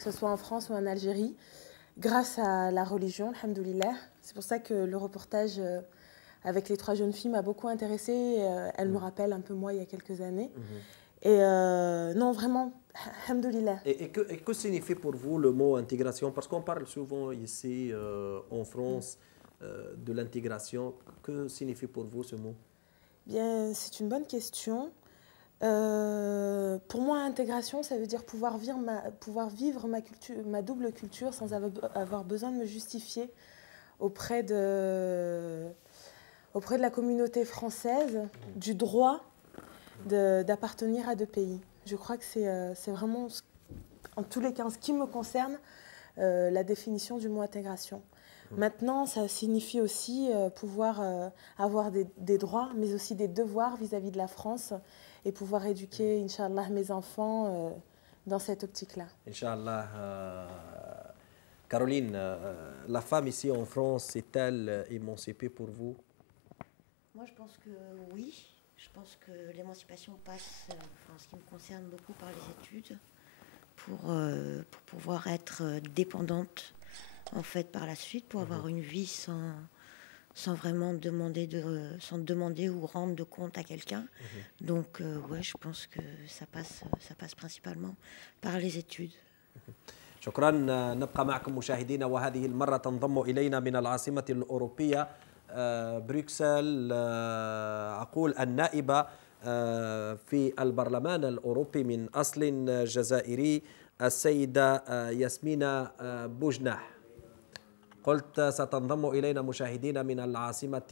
que ce soit en France ou en Algérie, grâce à la religion, alhamdoulilah. C'est pour ça que le reportage avec les 3 jeunes filles m'a beaucoup intéressée. Elle me rappelle un peu moi il y a quelques années. Et non, vraiment, alhamdoulilah. Et que signifie pour vous le mot intégration? Parce qu'on parle souvent ici en France de l'intégration. Que signifie pour vous ce mot? Bien, c'est une bonne question. Pour moi, intégration, ça veut dire pouvoir vivre ma double culture sans avoir besoin de me justifier auprès de la communauté française du droit d'appartenir à 2 pays. Je crois que c'est vraiment, en tous les cas, en ce qui me concerne, la définition du mot intégration. Maintenant, ça signifie aussi pouvoir avoir des droits, mais aussi des devoirs vis-à-vis de la France et pouvoir éduquer, Inch'Allah, mes enfants dans cette optique-là. Inch'Allah. Caroline, la femme ici en France est-elle émancipée pour vous? Moi, je pense que oui. Je pense que l'émancipation passe, en ce qui me concerne, beaucoup par les études pour pouvoir être dépendante en fait par la suite, pour avoir une vie sans vraiment demander ou rendre de compte à quelqu'un. Donc ouais, je pense que ça passe principalement par les études. شكرا. نبقى معكم مشاهدينا، وهذه المرة تنضم إلينا من العاصمة الأوروبية بروكسل أقول النائبة في البرلمان الأوروبي من أصل جزائري السيدة ياسمينة بوجناح. قلت ستنضم إلينا مشاهدينا من العاصمة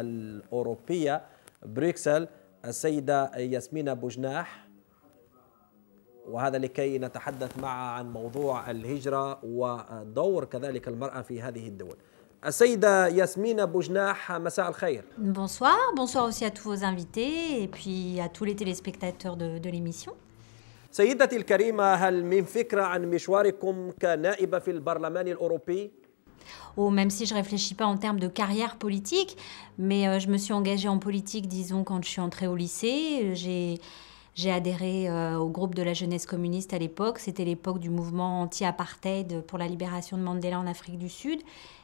الأوروبية بروكسل السيدة ياسمينة بوجناح، وهذا لكي نتحدث معها عن موضوع الهجرة ودور كذلك المرأة في هذه الدول. السيدة ياسمينة بوجناح، مساء الخير. Bonsoir, bonsoir aussi à tous vos invités et puis à tous les téléspectateurs de l'émission. سيدتي الكريمة، هل من فكرة عن مشواركم كنائبة في البرلمان الأوروبي؟ Même si je ne réfléchis pas en termes de carrière politique, mais je me suis engagée en politique, disons, quand je suis entrée au lycée. J'ai adhéré au groupe de la jeunesse communiste à l'époque. C'était l'époque du mouvement anti-apartheid pour la libération de Mandela en Afrique du Sud.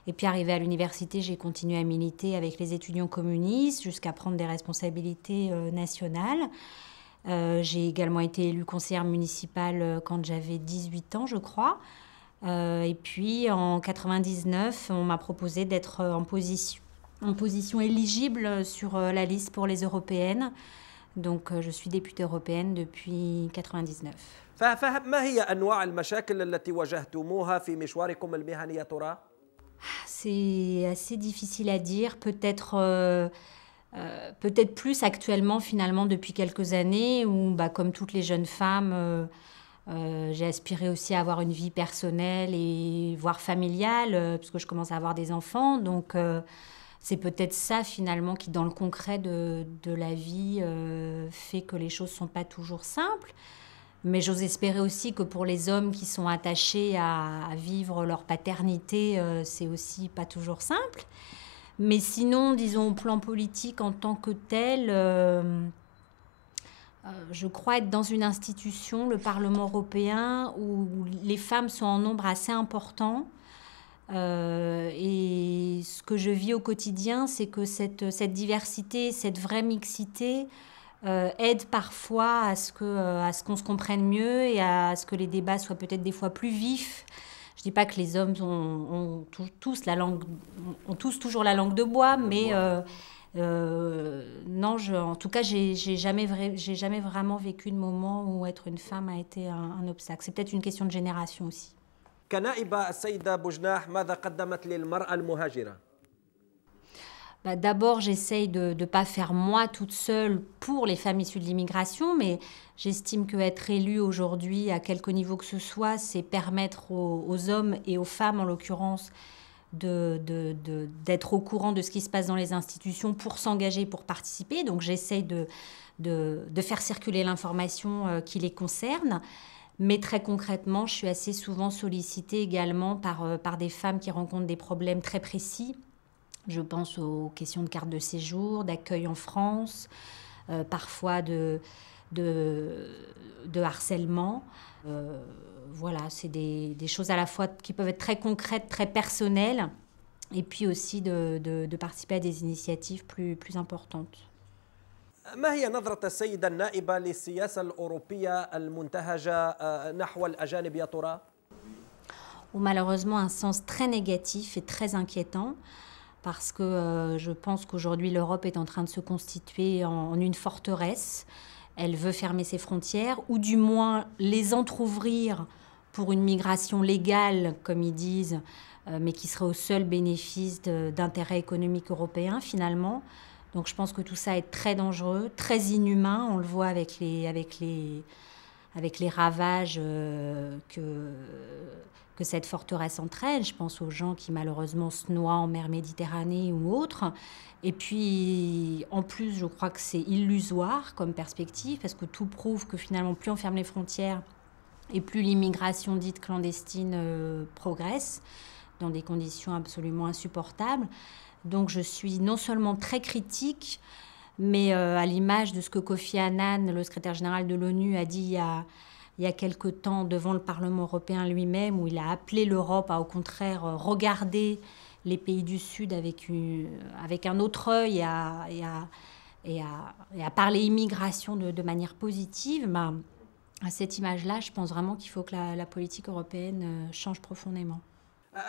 Et puis arrivée à l'université, j'ai continué à militer avec les étudiants communistes jusqu'à prendre des responsabilités nationales. J'ai également été élue conseillère municipale quand j'avais 18 ans, je crois. Et puis en 99, on m'a proposé d'être en position éligible sur la liste pour les européennes. Donc je suis députée européenne depuis 99. فما هي أنواع المشاكل التي واجهتموها في مشواركم المهني يا ترى؟ C'est assez difficile à dire, peut-être plus actuellement finalement depuis quelques années où comme toutes les jeunes femmes, j'ai aspiré aussi à avoir une vie personnelle et voire familiale parce que je commence à avoir des enfants, donc c'est peut-être ça finalement qui dans le concret de la vie fait que les choses ne sont pas toujours simples. Mais j'ose espérer aussi que pour les hommes qui sont attachés à vivre leur paternité, c'est aussi pas toujours simple. Mais sinon, disons au plan politique en tant que tel, je crois être dans une institution, le Parlement européen, où les femmes sont en nombre assez important. Et ce que je vis au quotidien, c'est que cette diversité, cette vraie mixité aide parfois à ce qu'on se comprenne mieux et à ce que les débats soient peut-être des fois plus vifs. Je ne dis pas que les hommes ont tous toujours la langue de bois, mais non, en tout cas, j'ai jamais vraiment vécu de moment où être une femme a été un obstacle. C'est peut-être une question de génération aussi. كنائبة السيدة بوجناح، ماذا قدمت للمرأة المهاجرة؟ D'abord, j'essaye de ne pas faire moi toute seule pour les femmes issues de l'immigration, mais j'estime qu'être élue aujourd'hui, à quelque niveau que ce soit, c'est permettre aux hommes et aux femmes, en l'occurrence, d'être au courant de ce qui se passe dans les institutions pour s'engager, pour participer. Donc, j'essaye de faire circuler l'information qui les concerne. Mais très concrètement, je suis assez souvent sollicitée également par des femmes qui rencontrent des problèmes très précis. Je pense aux questions de carte de séjour, d'accueil en France, parfois de harcèlement. Voilà, c'est des choses à la fois qui peuvent être très concrètes, très personnelles, et puis aussi de participer à des initiatives plus importantes. ما هي نظرة السيدة النائبة للسياسة الأوروبية المنتهجة نحو الأجانب يا ترى؟ Malheureusement, un sens très négatif et très inquiétant, parce que je pense qu'aujourd'hui l'Europe est en train de se constituer en une forteresse. Elle veut fermer ses frontières, ou du moins les entrouvrir pour une migration légale, comme ils disent, mais qui serait au seul bénéfice d'intérêts économiques européens finalement. Donc je pense que tout ça est très dangereux, très inhumain. On le voit avec les ravages que cette forteresse entraîne. Je pense aux gens qui malheureusement se noient en mer Méditerranée ou autre. Et puis, en plus, je crois que c'est illusoire comme perspective, parce que tout prouve que finalement, plus on ferme les frontières et plus l'immigration dite clandestine progresse dans des conditions absolument insupportables. Donc je suis non seulement très critique, mais à l'image de ce que Kofi Annan, le secrétaire général de l'ONU, a dit il y a quelque temps devant le Parlement européen lui-même, où il a appelé l'Europe à au contraire regarder les pays du Sud avec un autre œil et à parler immigration de manière positive. Ben, à cette image-là, je pense vraiment qu'il faut que la politique européenne change profondément.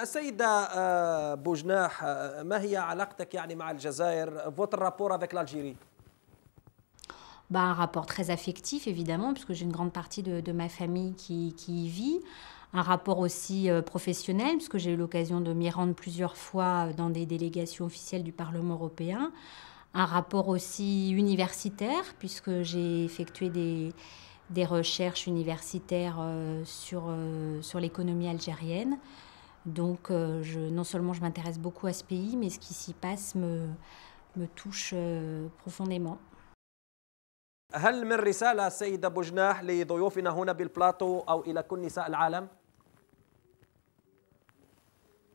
السيدة بوجناح ما هي علاقتك يعني مع الجزائر votre rapport avec l'Algérie Un rapport très affectif évidemment, puisque j'ai une grande partie de ma famille qui y vit. Un rapport aussi professionnel, puisque j'ai eu l'occasion de m'y rendre plusieurs fois dans des délégations officielles du Parlement européen. Un rapport aussi universitaire, puisque j'ai effectué des recherches universitaires sur l'économie algérienne. Donc non seulement je m'intéresse beaucoup à ce pays, mais ce qui s'y passe me touche profondément. هل من رسالة السيدة بوجناح لضيوفنا هنا بالبلاطو أو إلى كل نساء العالم؟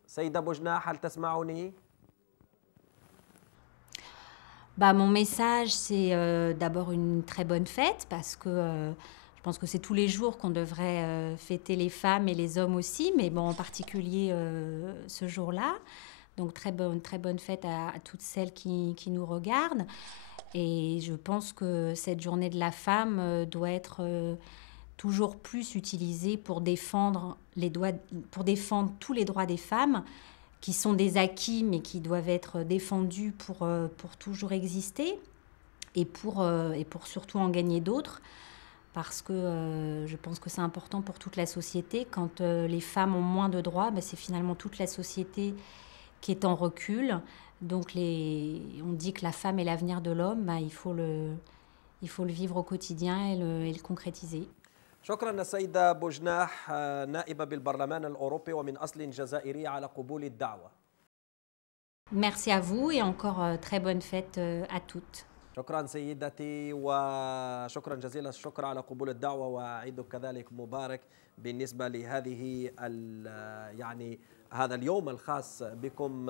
سيدة بوجناح هل تسمعني؟ Mon message, c'est d'abord une très bonne fête, parce que je pense que c'est tous les jours qu'on devrait fêter les femmes et les hommes aussi, mais bon, en particulier ce jour-là. Donc très bonne fête à toutes celles qui nous regardent. Et je pense que cette journée de la femme doit être toujours plus utilisée pour défendre tous les droits des femmes, qui sont des acquis, mais qui doivent être défendus pour toujours exister, et pour surtout en gagner d'autres, parce que je pense que c'est important pour toute la société. Quand les femmes ont moins de droits, c'est finalement toute la société qui est en recul. Donc on dit que la femme est l'avenir de l'homme, il faut le vivre au quotidien et le concrétiser. شكرا السيدة بوجناح نائبة بالبرلمان الأوروبي ومن أصل جزائري على قبول الدعوة. Merci à vous et encore très bonne fête à toutes. شكرا سيدتي وشكرا جزيلا الشكر على قبول الدعوة وعيدك كذلك مبارك بالنسبة لهذه يعني هذا اليوم الخاص بكم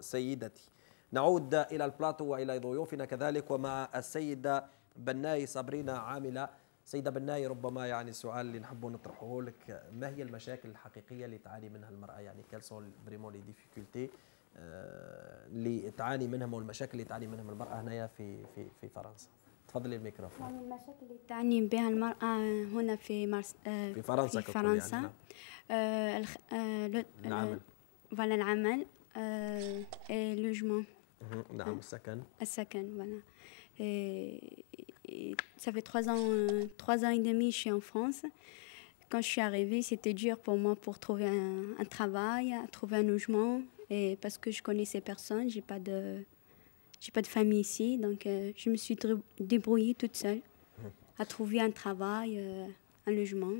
سيدتي. نعود إلى البلاطو وإلى ضيوفنا كذلك ومع السيدة بناي صابرينا عاملة. سيدة بناي ربما يعني السؤال اللي نحب نطرحه لك ما هي المشاكل الحقيقية اللي تعاني منها المرأة يعني quelles sont vraiment les difficultés اللي تعاني منهم والمشاكل اللي تعاني منهم المرأة هنا في فرنسا. تفضلي الميكروفون. المشاكل اللي تعاني بها المرأة هنا في فرنسا في فرنسا العمل فوالا العمل اللوجمون نعم السكن voilà. Ça fait 3 ans et demi je suis en France. Quand je suis arrivée, c'était dur pour moi pour trouver un travail, trouver un logement, et parce que je connaissais personne, j'ai pas de famille ici, donc je me suis débrouillée toute seule à trouver un travail, un logement.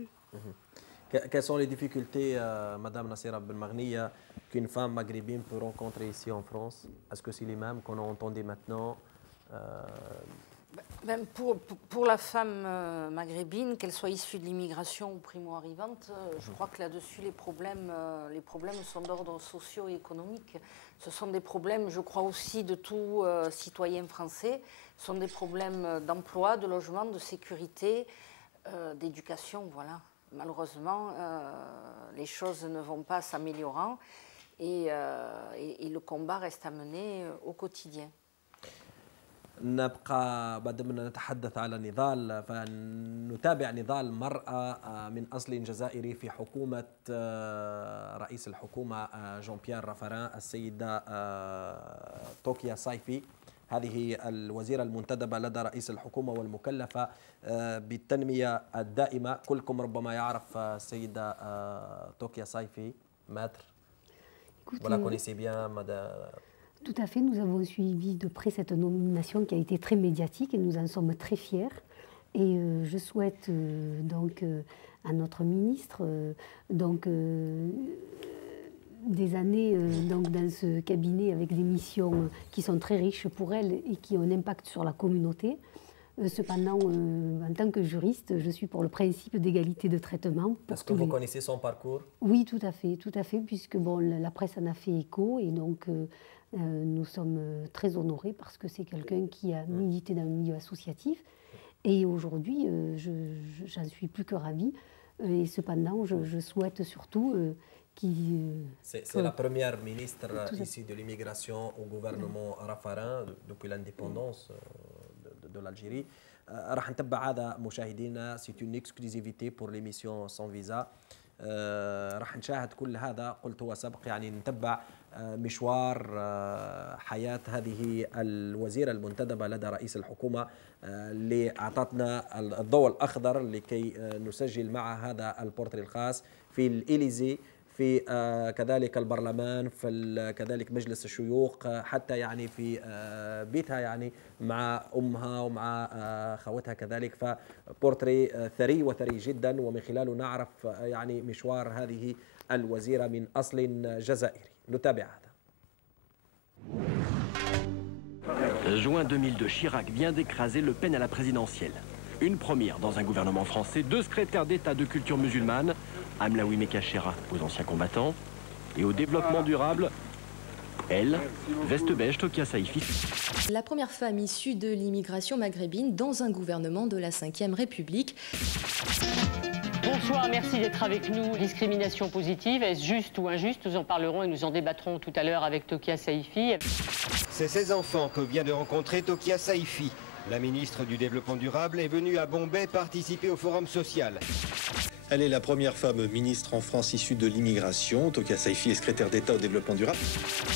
Quelles sont les difficultés, Madame Nassira Benmaghniya, qu'une femme maghrébine peut rencontrer ici en France? Est-ce que c'est les mêmes qu'on a entendu maintenant? Pour la femme maghrébine, qu'elle soit issue de l'immigration ou primo-arrivante, je crois que là-dessus, les problèmes sont d'ordre socio et économique. Ce sont des problèmes, je crois aussi, de tout citoyen français. Ce sont des problèmes d'emploi, de logement, de sécurité, d'éducation, voilà. malheureusement, les choses ne vont pas s'améliorant et le combat reste à mener au quotidien. نبقى بعدما نتحدث على نضال فنتابع نضال المرأة من أصل جزائري في حكومة رئيس الحكومة جون بيير رافاران السيدة توكيا صيفي. هذه الوزيرة المنتدبة لدى رئيس الحكومة والمكلفة بالتنمية الدائمة. كلكم ربما يعرف السيدة توكيا صيفي ماتر. Vous la connaissez bien, madame? Tout à fait, nous avons suivi de près cette nomination qui a été très médiatique et nous en sommes très fiers. Et je souhaite donc à notre ministre des années donc dans ce cabinet avec des missions qui sont très riches pour elle et qui ont un impact sur la communauté. Cependant, en tant que juriste, je suis pour le principe d'égalité de traitement. Est-ce que vous connaissez son parcours? Oui, tout à fait, puisque bon, la presse en a fait écho et donc nous sommes très honorés parce que c'est quelqu'un qui a milité dans le milieu associatif et aujourd'hui, j'en suis plus que ravie. Et cependant, je souhaite surtout qu'il... C'est la première ministre issue de l'immigration au gouvernement Raffarin depuis l'indépendance de l'Algérie. راح نتبع هذا مشاهدينا. C'est une exclusivité pour l'émission Sans Visa. راح نشاهد كل هذا قلت هو سبق يعني نتبع مشوار حياة هذه الوزيرة المنتدبة لدى رئيس الحكومة اللي أعطتنا الضوء الأخضر لكي نسجل مع هذا البورتري الخاص في الإليزي في كذلك البرلمان في كذلك مجلس الشيوخ حتى يعني في بيتها يعني مع أمها ومع خواتها كذلك. فبورتري ثري وثري جدا ومن خلاله نعرف يعني مشوار هذه الوزيرة من أصل جزائري. نتابع هذا. Juin 2002, Chirac vient d'écraser Le Pen à la présidentielle. Une première dans un gouvernement français, 2 secrétaires d'État de culture musulmane, Amlaoui Mekachera aux anciens combattants et au développement durable, elle, veste beige, Tokia Saifi. La première femme issue de l'immigration maghrébine dans un gouvernement de la Ve République. Bonsoir, merci d'être avec nous. Discrimination positive, est-ce juste ou injuste? Nous en parlerons et nous en débattrons tout à l'heure avec Tokia Saifi. C'est ces enfants que vient de rencontrer Tokia Saifi. La ministre du Développement durable est venue à Bombay participer au forum social. Elle est la première femme ministre en France issue de l'immigration. Tokia Saifi est secrétaire d'État au développement durable.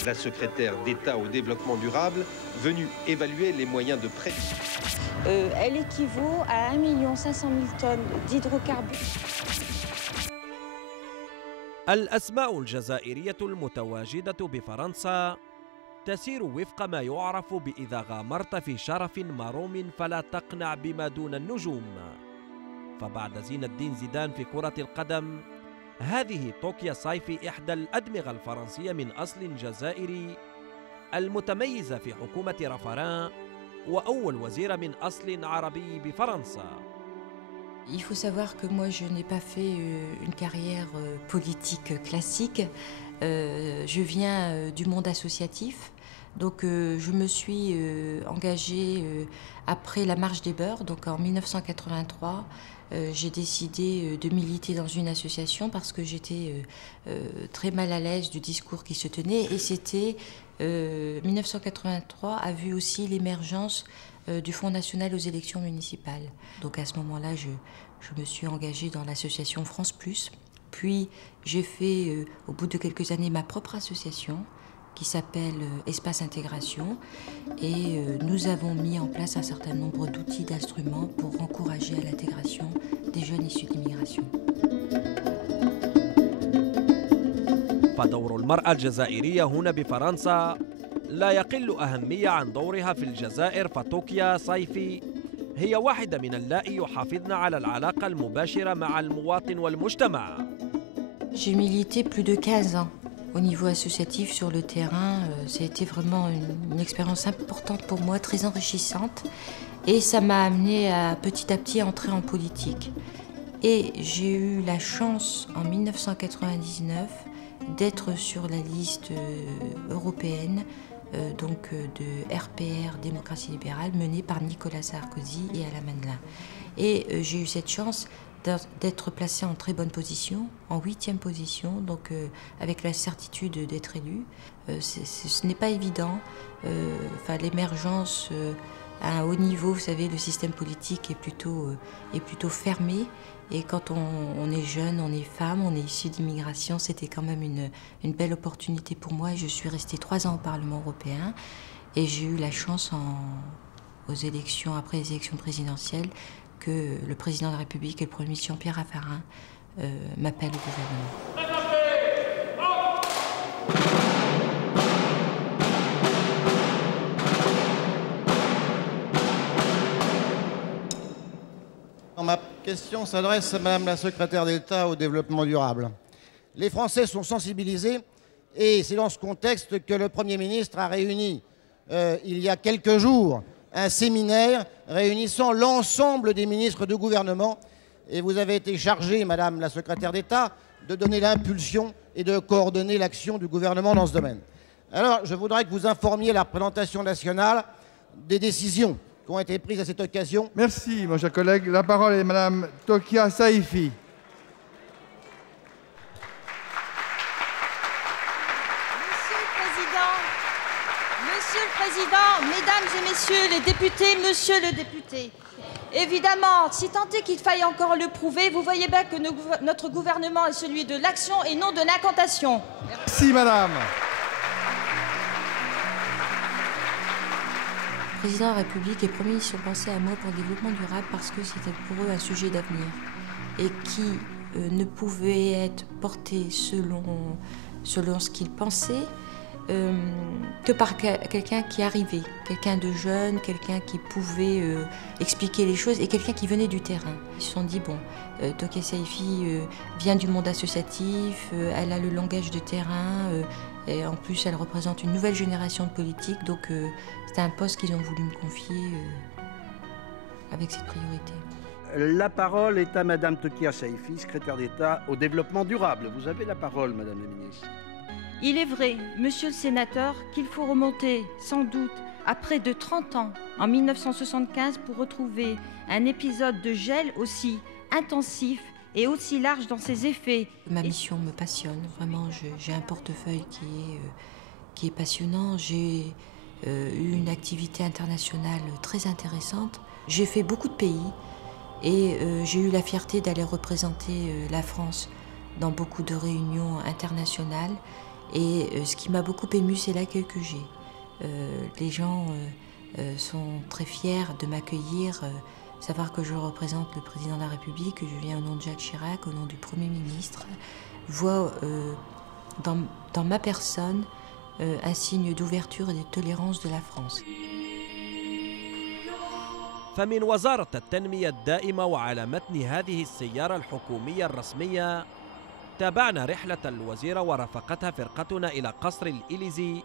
La secrétaire d'État au développement durable venue évaluer les moyens de prêt. Elle équivaut à 1 500 000 tonnes d'hydrocarbures. الأسماء الجزائرية المتواجدة بفرنسا تسير وفق ما يعرف بإذا غامرت في شرف مروم فلا تقنع بما دون النجوم. فبعد زين الدين زيدان في كرة القدم، هذه توكيا صيفي إحدى الأدمغة الفرنسية من أصل جزائري المتميزة في حكومة رافاران وأول وزيرة من أصل عربي بفرنسا. Il faut savoir que moi je n'ai pas fait une carrière politique classique. Je viens du monde associatif. Donc je me suis engagée après la Marche des Beurs, donc en 1983. J'ai décidé de militer dans une association parce que j'étais très mal à l'aise du discours qui se tenait. Et c'était 1983 a vu aussi l'émergence du Front national aux élections municipales. Donc à ce moment-là, je me suis engagée dans l'association France Plus. Puis j'ai fait, au bout de quelques années, ma propre association qui s'appelle Espace Intégration. Et nous avons mis en place un certain nombre d'outils, d'instruments pour encourager à l'intégration des jeunes issus d'immigration. فدور المرأة الجزائرية هنا بفرنسا لا يقل أهمية عن دورها في الجزائر. فتوكيا صيفي هي واحدة من اللائي يحافظن على العلاقة المباشرة مع المواطن والمجتمع. J'ai milité plus de 15 ans au niveau associatif sur le terrain. Ça a été vraiment une expérience importante pour moi, très enrichissante. Et ça m'a amené à petit entrer en politique. Et j'ai eu la chance en 1999 d'être sur la liste européenne donc de RPR, démocratie libérale, menée par Nicolas Sarkozy et Alain Madelin. Et j'ai eu cette chance d'être placée en très bonne position, en 8e position, donc avec la certitude d'être élue. Ce n'est pas évident. L'émergence à un haut niveau, vous savez, le système politique est plutôt fermé. Et quand on est jeune, on est femme, on est issu d'immigration, c'était quand même une belle opportunité pour moi. Et je suis restée 3 ans au Parlement européen et j'ai eu la chance après les élections présidentielles, que le président de la République et le Premier ministre Jean-Pierre Raffarin m'appellent au gouvernement. Ma question s'adresse à Madame la secrétaire d'État au développement durable. Les Français sont sensibilisés et c'est dans ce contexte que le Premier ministre a réuni il y a quelques jours un séminaire réunissant l'ensemble des ministres du gouvernement. Et vous avez été chargée, Madame la secrétaire d'État, de donner l'impulsion et de coordonner l'action du gouvernement dans ce domaine. Alors, je voudrais que vous informiez la représentation nationale des décisions qui ont été prises à cette occasion. Merci, mon cher collègue. La parole est Madame Tokia Saïfi. Monsieur le Président, Mesdames et Messieurs les députés, Monsieur le député, évidemment, si tant est qu'il faille encore le prouver, vous voyez bien que notre gouvernement est celui de l'action et non de l'incantation. Merci, Madame. Le président de la République et le Premier ministre ont pensé à moi pour le développement durable parce que c'était pour eux un sujet d'avenir et qui ne pouvait être porté selon ce qu'ils pensaient que par quelqu'un qui arrivait, quelqu'un de jeune, quelqu'un qui pouvait expliquer les choses et quelqu'un qui venait du terrain. Ils se sont dit, bon, Tokia Saïfi vient du monde associatif, elle a le langage de terrain, et en plus elle représente une nouvelle génération de politiques, donc c'est un poste qu'ils ont voulu me confier avec cette priorité. La parole est à Madame Tokia Saïfi, secrétaire d'État au développement durable. Vous avez la parole, Madame la ministre. Il est vrai, Monsieur le Sénateur, qu'il faut remonter, sans doute, à près de 30 ans, en 1975, pour retrouver un épisode de gel aussi intensif et aussi large dans ses effets. Ma mission me passionne, vraiment, j'ai un portefeuille qui est passionnant. J'ai eu une activité internationale très intéressante. J'ai fait beaucoup de pays et j'ai eu la fierté d'aller représenter la France dans beaucoup de réunions internationales. Et ce qui m'a beaucoup émue, c'est l'accueil que j'ai. Les gens sont très fiers de m'accueillir, savoir que je représente le président de la République, que je viens au nom de Jacques Chirac, au nom du Premier ministre, voient dans ma personne un signe d'ouverture et de tolérance de la France. فمن وزارة التنمية الدائمة وعلى متن هذه السيارة الحكومية الرسمية تابعنا رحلة الوزيرة ورافقتها فرقتنا إلى قصر الإليزي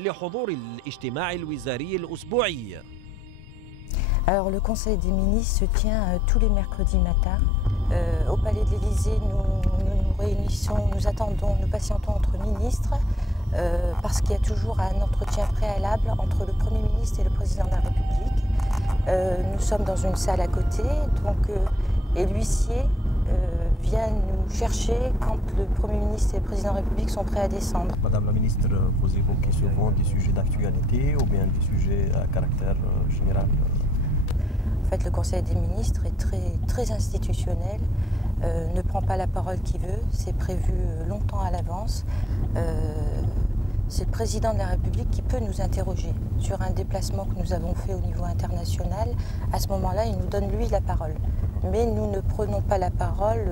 لحضور الاجتماع الوزاري الأسبوعي. Alors le Conseil des ministres se tient tous les mercredis matins. Au Palais de l'Élysée, nous réunissons, nous patientons entre ministres parce qu'il y a toujours un entretien préalable entre le Premier ministre et le Président de la République. Nous sommes dans une salle à côté, et l'huissier vient nous chercher quand le Premier ministre et le Président de la République sont prêts à descendre. Madame la ministre, vous évoquez souvent des sujets d'actualité ou bien des sujets à caractère général? En fait, le Conseil des ministres est très institutionnel, ne prend pas la parole qu'il veut, c'est prévu longtemps à l'avance. C'est le Président de la République qui peut nous interroger sur un déplacement que nous avons fait au niveau international. À ce moment-là, il nous donne, lui, la parole. Mais nous ne prenons pas la parole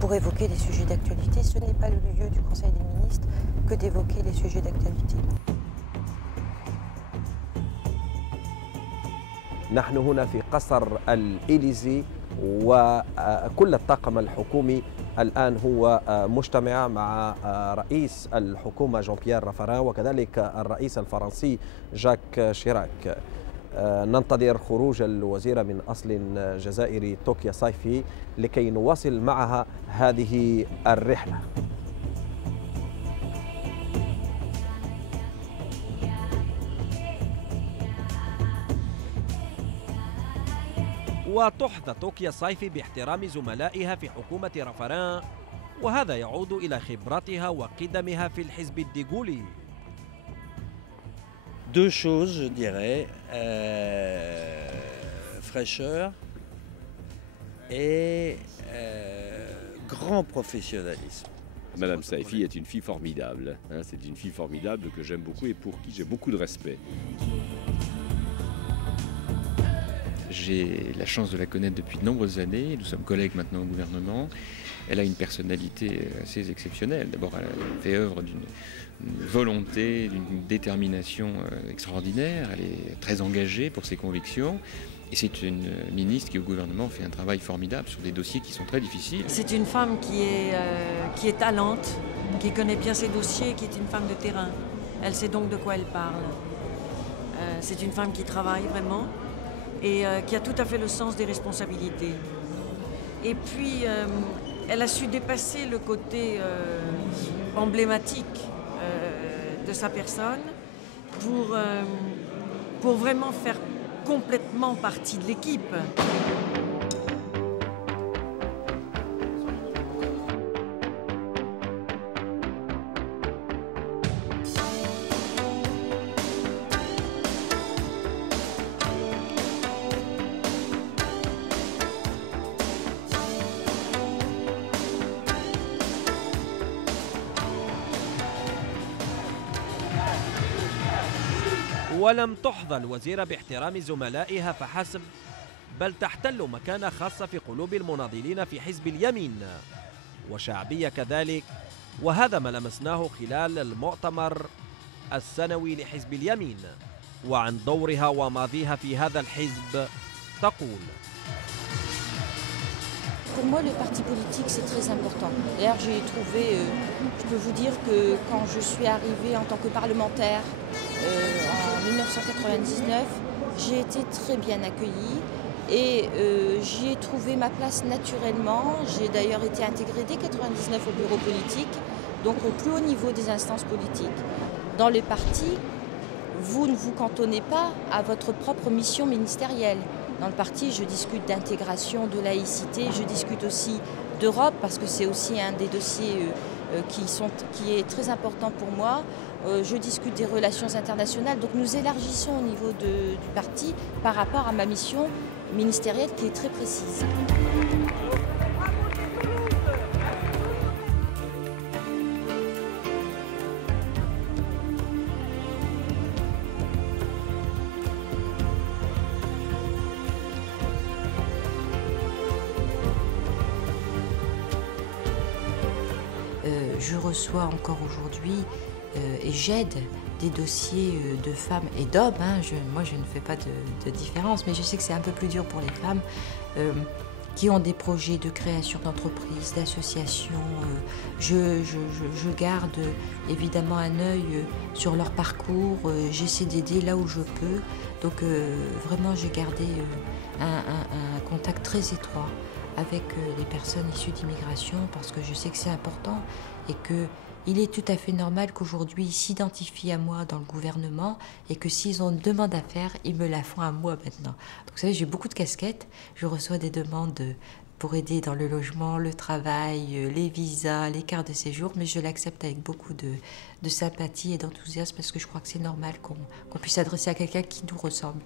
pour évoquer des sujets d'actualité. Ce n'est pas le lieu du Conseil des ministres que d'évoquer les sujets d'actualité. نحن هنا في قصر الإليزي وكل الطاقم الحكومي الآن هو مجتمع مع رئيس الحكومة جون بيير رافاران وكذلك الرئيس الفرنسي جاك شيراك. ننتظر خروج الوزيرة من أصل جزائري توكيا سايفي لكي نواصل معها هذه الرحلة. وتحظى توكيا الصيفي باحترام زملائها في حكومة رافران، وهذا يعود إلى خبرتها وقدمها في الحزب الديغولي. Deux choses, je dirais, fraîcheur et grand professionnalisme. Madame Saifi est une fille formidable. C'est une fille formidable que j'aime beaucoup et pour qui j'ai beaucoup de respect. J'ai la chance de la connaître depuis de nombreuses années. Nous sommes collègues maintenant au gouvernement. Elle a une personnalité assez exceptionnelle. D'abord, elle fait œuvre d'une volonté, d'une détermination extraordinaire. Elle est très engagée pour ses convictions. Et c'est une ministre qui, au gouvernement, fait un travail formidable sur des dossiers qui sont très difficiles. C'est une femme qui est talente, qui connaît bien ses dossiers, qui est une femme de terrain. Elle sait donc de quoi elle parle. C'est une femme qui travaille vraiment et qui a tout à fait le sens des responsabilités. Et puis, elle a su dépasser le côté emblématique de sa personne pour vraiment faire complètement partie de l'équipe. ولم تحظى الوزيرة باحترام زملائها فحسب، بل تحتل مكانة خاصة في قلوب المناضلين في حزب اليمين وشعبية كذلك، وهذا ما لمسناه خلال المؤتمر السنوي لحزب اليمين. وعن دورها وماضيها في هذا الحزب تقول: Pour moi, le parti politique, c'est très important. D'ailleurs, j'ai trouvé, je peux vous dire que quand je suis arrivée en tant que parlementaire en 1999, j'ai été très bien accueillie et j'y ai trouvé ma place naturellement. J'ai d'ailleurs été intégrée dès 1999 au bureau politique, donc au plus haut niveau des instances politiques. Dans les partis, vous ne vous cantonnez pas à votre propre mission ministérielle. Dans le parti, je discute d'intégration, de laïcité, je discute aussi d'Europe parce que c'est aussi un des dossiers qui est très important pour moi. Je discute des relations internationales, donc nous élargissons au niveau du parti par rapport à ma mission ministérielle qui est très précise. Je reçois encore aujourd'hui et j'aide des dossiers de femmes et d'hommes. Moi, je ne fais pas de différence, mais je sais que c'est un peu plus dur pour les femmes qui ont des projets de création d'entreprises, d'associations. Je garde évidemment un œil sur leur parcours. J'essaie d'aider là où je peux. Donc vraiment, j'ai gardé un contact très étroit avec les personnes issues d'immigration parce que je sais que c'est important et qu'il est tout à fait normal qu'aujourd'hui ils s'identifient à moi dans le gouvernement et que s'ils ont une demande à faire, ils me la font à moi maintenant. Donc vous savez, j'ai beaucoup de casquettes, je reçois des demandes pour aider dans le logement, le travail, les visas, les cartes de séjour, mais je l'accepte avec beaucoup de sympathie et d'enthousiasme parce que je crois que c'est normal qu'on puisse s'adresser à quelqu'un qui nous ressemble.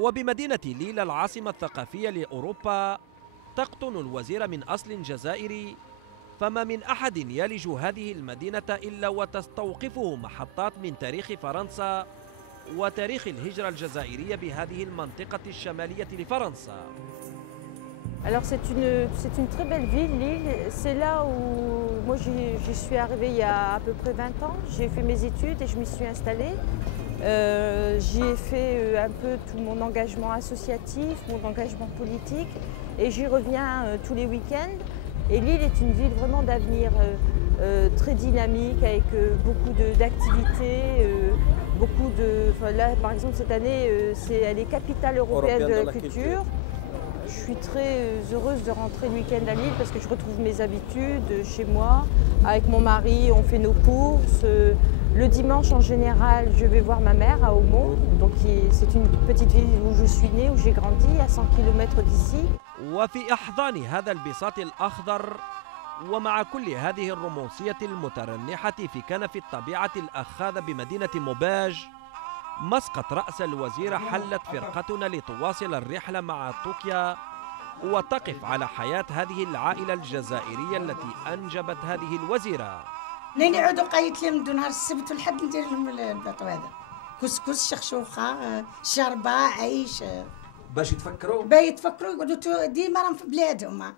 وبمدينة ليل العاصمة الثقافية لأوروبا تقطن الوزير من أصل جزائري، فما من أحد يلج هذه المدينة إلا وتستوقفه محطات من تاريخ فرنسا وتاريخ الهجرة الجزائرية بهذه المنطقة الشمالية لفرنسا. Alors c'est une très belle ville, Lille. C'est là où moi j'y suis arrivée il y a à peu près 20 ans. J'ai fait mes études et je m'y suis installée. J'y ai fait un peu tout mon engagement associatif, mon engagement politique et j'y reviens tous les week-ends. Et Lille est une ville vraiment d'avenir, très dynamique avec beaucoup d'activités, là par exemple cette année elle est capitale européenne de la culture. Je suis très heureuse de rentrer le week-end à Lille parce que je retrouve mes habitudes chez moi. Avec mon mari, on fait nos courses, Le dimanche, en général, je vais voir ma mère à Aumont. Donc c'est une petite ville où je suis née, où j'ai grandi, à 100 km d'ici. وفي أحضان هذا البساط الأخضر ومع كل هذه الرومانسية المترنحة في كنف الطبيعة الأخاذة بمدينة موباج، مسقط رأس الوزير حلت فرقتنا لتواصل الرحلة مع طوكيا وتقف على حياة هذه العائلة الجزائرية التي أنجبت هذه الوزيرة. لين يعودوا قايت لهم نهار السبت والحد ندير لهم الباطو هذا كسكس شخشوخه شربه عيش باش يتفكروا يقعدوا ديما راهم في بلادهم،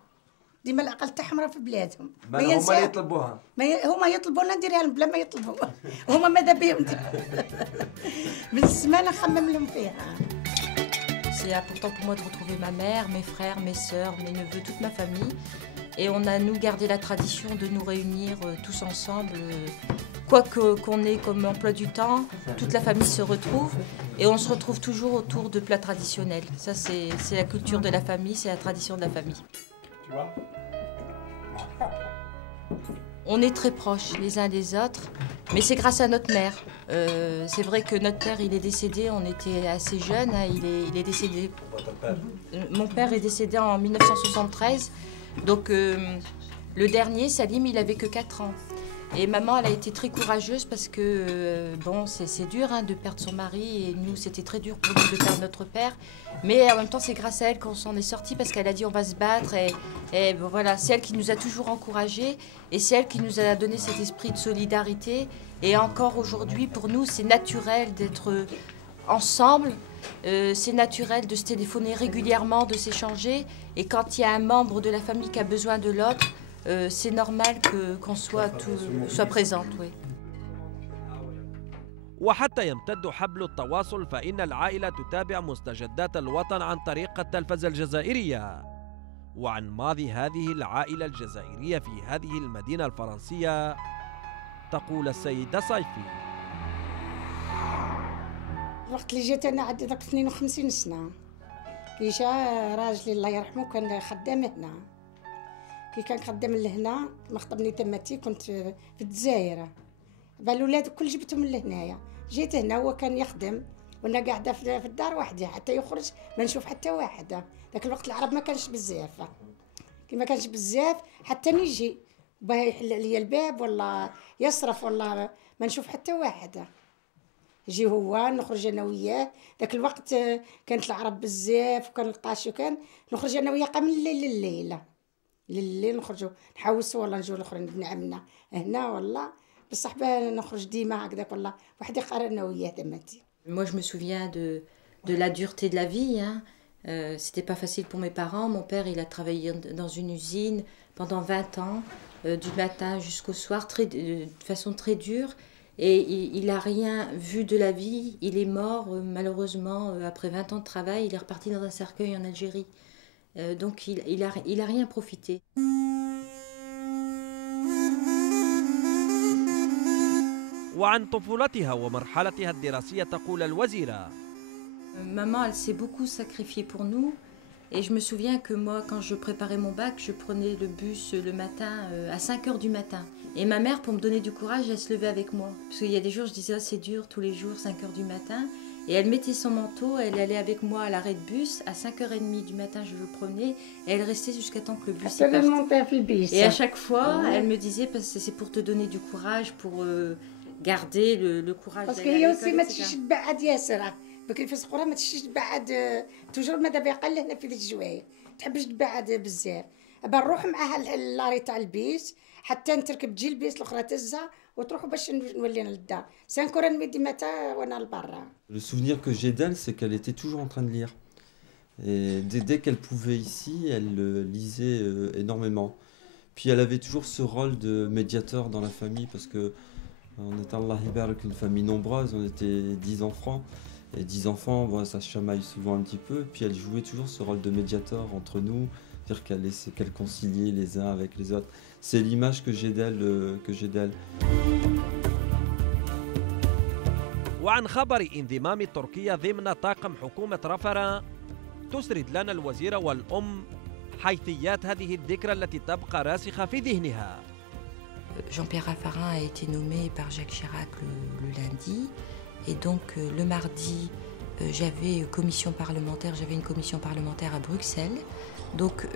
ديما العقل تاعهم راه في بلادهم. هما اللي يطلبوها، هما يطلبوا لنا نديرها لهم بلا ما يطلبوا. هما ماذا بهم من السمانه نخمم لهم فيها. C'est important pour moi de retrouver ma mère, mes frères, mes sœurs, mes neveux, toute ma famille. Et on a, nous, gardé la tradition de nous réunir tous ensemble. Quoi qu'on ait comme emploi du temps, toute la famille se retrouve. Et on se retrouve toujours autour de plats traditionnels. Ça, c'est la culture de la famille, c'est la tradition de la famille. Tu vois ? On est très proches les uns des autres, mais c'est grâce à notre mère. C'est vrai que notre père, il est décédé, on était assez jeunes, hein, il est décédé. Mon père est décédé en 1973, donc le dernier, Salim, il avait que 4 ans. Et maman, elle a été très courageuse parce que, bon, c'est dur hein, de perdre son mari, et nous, c'était très dur pour nous de perdre notre père. Mais en même temps, c'est grâce à elle qu'on s'en est sorti parce qu'elle a dit on va se battre. Et bon, voilà, c'est elle qui nous a toujours encouragés et c'est elle qui nous a donné cet esprit de solidarité. Et encore aujourd'hui, pour nous, c'est naturel d'être ensemble. C'est naturel de se téléphoner régulièrement, de s'échanger. Et quand il y a un membre de la famille qui a besoin de l'autre, c'est normal qu'on soit présente. Oui. وحتى يمتد حبل التواصل فإن العائلة تتابع مستجدات الوطن عن طريق التلفزة الجزائرية. وعن ماضي هذه العائلة الجزائرية في هذه المدينة الفرنسية تقول السيدة صيفي. الوقت اللي جيت أنا عندي ذاك 52 سنة، كي جا راجلي الله يرحمه كان خدام هنا. كي كان خدام لهنا ما خطبني تماتي كنت في الجزائر. الولاد كل جبتهم لهنايا، جيت هنا هو كان يخدم وانا قاعده في الدار وحدي حتى يخرج ما نشوف حتى واحده. ذاك الوقت العرب ما كانش بزاف، كي ما كانش بزاف حتى نيجي باه يحل عليا الباب ولا يصرف ولا ما نشوف حتى واحده. يجي هو نخرج انا وياه. ذاك الوقت كانت العرب بزاف وكان القاشي وكان نخرج انا وياه من الليل لليل نخرجوا نحوسوا ولا نجوا الاخرين ابن عمنا هنا ولا بصح نخرج ديما هكذاك والله وحدي قررنا وياه تماتي. Moi, je me souviens de la dureté de la vie. Hein. C'était pas facile pour mes parents. Mon père, il a travaillé dans une usine pendant 20 ans, du matin jusqu'au soir, de façon très dure. Et il n'a rien vu de la vie. Il est mort, malheureusement, après 20 ans de travail. Il est reparti dans un cercueil en Algérie. Donc, il a rien profité. وعن طفولتها ومرحلتها الدراسية تقول الوزيرة. Maman, elle s'est beaucoup sacrifiée pour nous. Et je me souviens que moi, quand je préparais mon bac, je prenais le bus le matin à 5 h du matin. Et ma mère, pour me donner du courage, elle se levait avec moi. Parce qu'il y a des jours, je disais, oh, c'est dur, tous les jours, 5 h du matin. Et elle mettait son manteau, elle allait avec moi à l'arrêt de bus. À 5 h 30 du matin, je le prenais. Et elle restait jusqu'à temps que le bus parte. Et à chaque fois, elle me disait, parce que c'est pour te donner du courage, pour garder le courage d'aller à l'école, etc. ما تشيش بعد ياسر بكري في الصقوره ما تشيش بعد توجور ماذا بيقل هنا في الجوايه تحبش تبعد بزاف بنروح معاها اللاري تاع البيس حتى نتركب تجي البيس الاخرى تزها وتروحوا باش نولينا للدار سانكورا نمدي متى وانا لبرا. Le souvenir que j'ai d'elle, c'est qu'elle était toujours en train de lire. Et dès qu'elle pouvait ici, elle lisait énormément. Puis elle avait toujours ce rôle de médiateur dans la famille parce que on était Allah Ibarak, une famille nombreuse, on était 10 enfants. Et 10 enfants, bon, ça se chamaille souvent un petit peu. Puis elle jouait toujours ce rôle de médiateur entre nous, dire qu'elle conciliait les uns avec les autres. C'est l'image que j'ai d'elle. وعن خبر انضمام تركيا ضمن طاقم حكومة رفرة تسرد لنا الوزيرة والأم حيثيات هذه الذكرى التي تبقى راسخة في ذهنها. Jean-Pierre Raffarin a été nommé par Jacques Chirac le lundi. Et donc le mardi, j'avais une commission parlementaire à Bruxelles. Donc